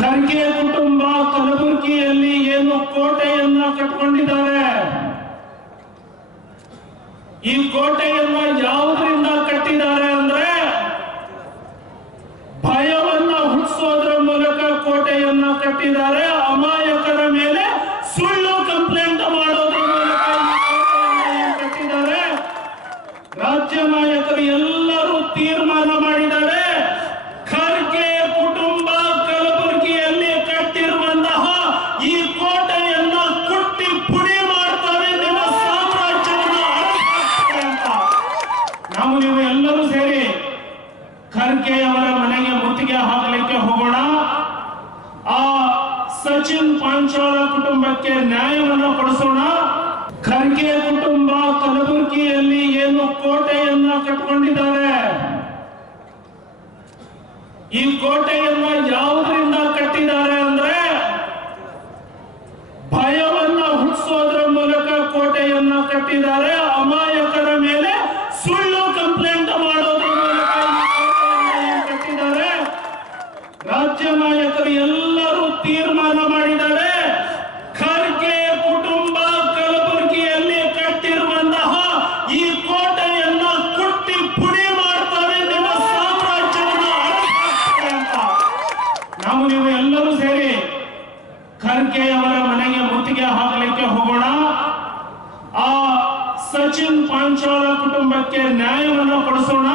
ಖರ್ಗೆ ಕುಟುಂಬ ಕಲಬುರಗಿಯಲ್ಲಿ ಏನು ಕೋಟೆಯನ್ನ ಕಟ್ಟಿಕೊಂಡಿದ್ದಾರೆ, ಈ ಕೋಟೆಯನ್ನ ಯಾವುದರಿಂದ ಕಟ್ಟಿದ್ದಾರೆ ಅಂದ್ರೆ ಭಯವನ್ನ ಹುಟ್ಟಿಸೋದ್ರ ಮೂಲಕ ಕೋಟೆಯನ್ನ ಕಟ್ಟಿದ್ದಾರೆ. ಅಮಾಯಕರ ಮೇಲೆ ಸುಳ್ಳು ಕಂಪ್ಲೇಂಟ್ ಮಾಡೋದ್ರ ಮೂಲಕ ಕಟ್ಟಿದ್ದಾರೆ. ರಾಜ್ಯ ನಾಯಕರು ಎಲ್ಲರೂ ತೀರ್ಮಾನ ಮಾಡಿದ್ದಾರೆ, ಖರ್ಗೆ ಕುಟುಂಬ ಕಲಬುರಗಿಯಲ್ಲಿ ಕಟ್ಟಿರುವಂತಹ ಈ ಕೋಟೆಯನ್ನ ಕುಟ್ಟಿ ಪುಡಿ ಮಾಡ್ತಾರೆ, ನಿಮ್ಮ ಸಾಮ್ರಾಜ್ಯವನ್ನು ಅಂತ. ನಾವು ನೀವು ಎಲ್ಲರೂ ಸೇರಿ ಖರ್ಗೆ ಅವರ ಮನೆಗೆ ಮುತ್ತಿಗೆ ಹಾಕಲಿಕ್ಕೆ ಹೋಗೋಣ. ಆ ಸಚಿನ್ ಪಾಂಚಾಲ ಕುಟುಂಬಕ್ಕೆ ನ್ಯಾಯವನ್ನು ಕೊಡಿಸೋಣ. ಖರ್ಗೆ ಕುಟುಂಬ ಕಲಬುರಗಿಯಲ್ಲಿ ಏನು ಕೋಟೆಯನ್ನ ಕಟ್ಟಿಕೊಂಡಿದ್ದಾರೆ, ಈ ಕೋಟೆಯನ್ನ ಯಾವುದರಿಂದ ಕಟ್ಟಿದ್ದಾರೆ ಅಂದ್ರೆ ಭಯವನ್ನ ಹುಟ್ಟಿಸೋದ್ರ ಮೂಲಕ ಕೋಟೆಯನ್ನ ಕಟ್ಟಿದ್ದಾರೆ. ಅಮಾಯಕರ ಮೇಲೆ ಸುಳ್ಳು ಕಂಪ್ಲೇಂಟ್ ಮಾಡೋದ್ರ ಮೂಲಕ ಕಟ್ಟಿದ್ದಾರೆ. ರಾಜ್ಯ ನಾಯಕರು ಎಲ್ಲರೂ ತೀರ್ಮಾನ ಮಾಡಿದ್ದಾರೆ, ಖರ್ಗೆ ಕುಟುಂಬ ಕಲಬುರಗಿಯಲ್ಲಿ ಕಟ್ಟಿರುವಂತಹ ಈ ಕೋಟೆಯನ್ನ ಕುಟ್ಟಿ ಪುಡಿ ಮಾಡ್ತಾರೆ, ನಿಮ್ಮ ಸಾಮ್ರಾಜ್ಯವನ್ನು ಅಂತ. ನಾವು ನೀವು ಎಲ್ಲರೂ ಸೇರಿ ಖರ್ಗೆ ಅವರ ಮನೆಗೆ ಮುತ್ತಿಗೆ ಹಾಕಲಿಕ್ಕೆ ಹೋಗೋಣ. ಆ ಸಚಿನ್ ಪಾಂಚಾಲ ಕುಟುಂಬಕ್ಕೆ ನ್ಯಾಯವನ್ನು ಕೊಡಿಸೋಣ.